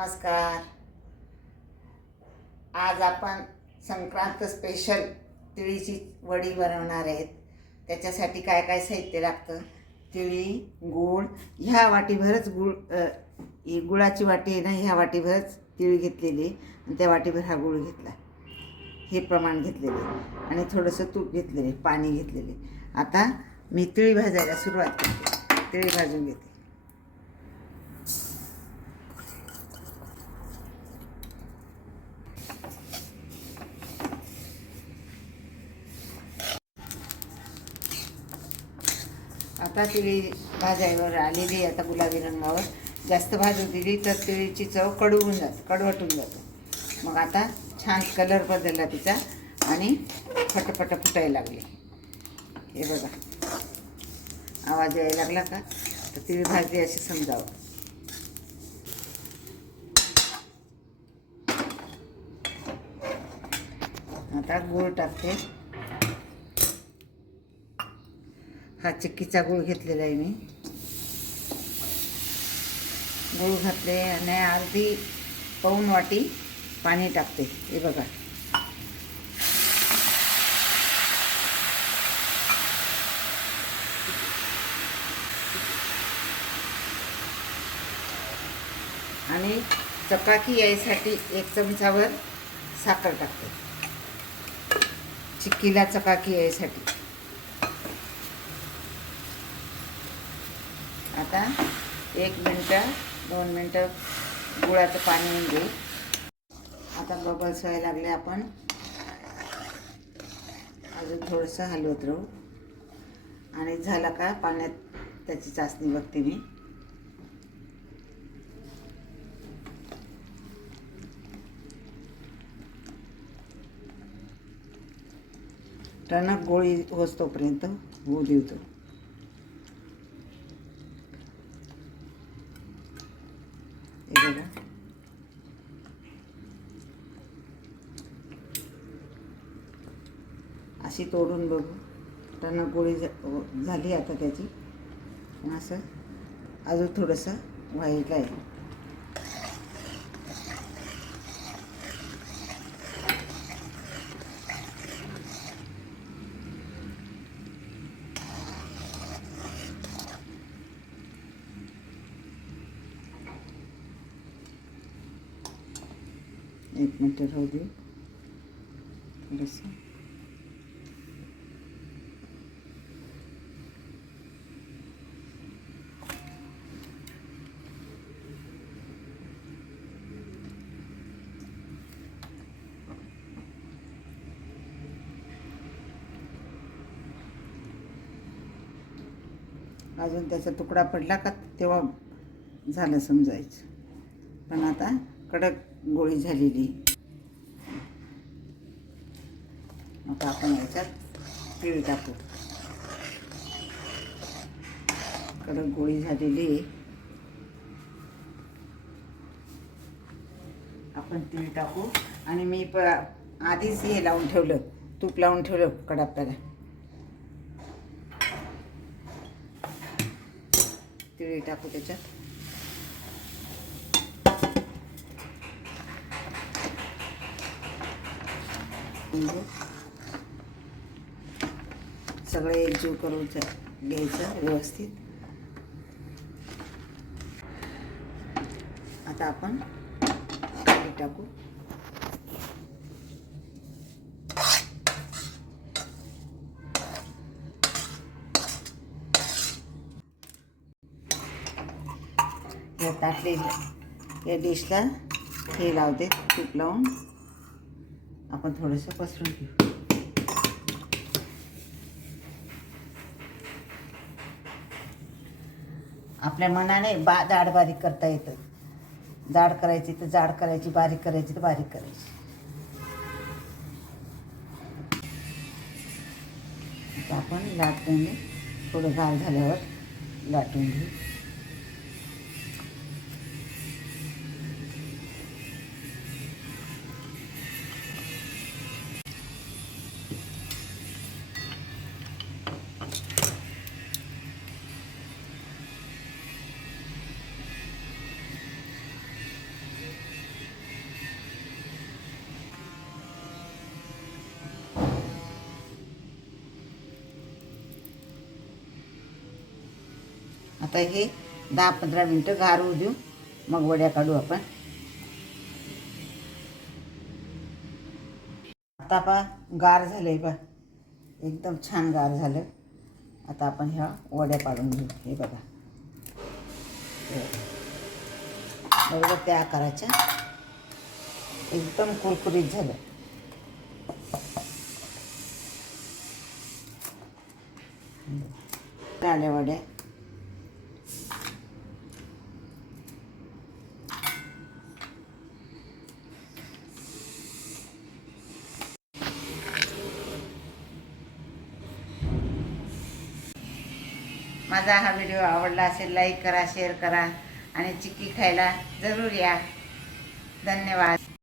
नमस्कार. आज आपण संक्रांत स्पेशल तिळीची वडी बनवणार आहेत. त्याच्यासाठी काय काय साहित्य लागतं? तिळी, गूळ, ह्या वाटीभरच गूळ, ही गुळाची वाटी आहे ना, ह्या वाटीभरच तिळ घेतलेली आणि त्या वाटीभर हा गूळ घेतला, हे प्रमाण घेतलेले आणि थोडंसं तूप घेतलेले, पाणी घेतलेले. आता मी तिळी भाजायला सुरुवात करते. तिळी भाजून घेते. आता तिळी भाजायवर आलेली, आता गुलाबी रंगावर. जास्त भाजू दिली तर तिळीची चव कडवट होऊन जातं. मग आता छान कलर बदलला तिचा आणि फटफट फुटायला लागले. हे बघा, आवाज यायला लागला का? तर तिळी भाजली असे समजावं. आता गूळ टाकते. हा चिक्कीचा गूळ घेतलेला आहे मी. गूळ घातले आणि अर्धी पाऊण वाटी पाणी टाकते. हे बघा, आणि चपाती यायसाठी 1 चमचावर साखर टाकते, चिक्कीला चपाती यायसाठी. आता 1 मिनटं 2 मिनटं गुळाचं पाणी होऊन देऊ. आता बबल्स व्हायला लागले. आपण अजून थोडंसं हलवत राहू आणि झालं का पाण्यात त्याची चाचणी बघते मी. टणक गोळी होस तोपर्यंत होऊ देतो. हे बघा, अशी तोडून बघू. टणक गोळी झाली आता त्याची. असं अजून थोडंसं व्हायला आहे. एक मिनटं राहू देऊ थोडंसं. अजून त्याचा तुकडा पडला का तेव्हा झालं समजायचं. पण आता कडक गोळी झालेली. आता आपण याच्यात तीळ टाकू. कडक गोळी झालेली. आपण तीळ टाकू आणि मी आधीच हे लावून ठेवलं, तूप लावून ठेवलं कडाप्याला. तिळ टाकू त्याच्यात. सगळे एकजीव करून घ्यायचं व्यवस्थित. आता आपण पाणी टाकू. या ताटली, या डिशला हे लावते तूप लावून. आपण थोडंसं पसरून घेऊ. आपल्या मनाने जाड बारीक करता येतं. जाड करायची तर जाड करायची, बारीक करायची तर बारीक करायची. आता आपण लाटून थोडं गार झाल्यावर लाटून घेऊ. आता हे 10-15 मिनटं गार होऊ देऊ, मग वड्या काढू आपण. आता पहा गार झालंय, पहा एकदम छान गार झालं. आता आपण ह्या वड्या पाडून घेऊ. हे बघा बरोबर त्या आकाराच्या एकदम कुरकुरीत झालं. आल्या वड्या. माझा हा व्हिडिओ आवडला असेल लाईक करा, शेअर करा आणि चिक्की खायला जरूर या. धन्यवाद.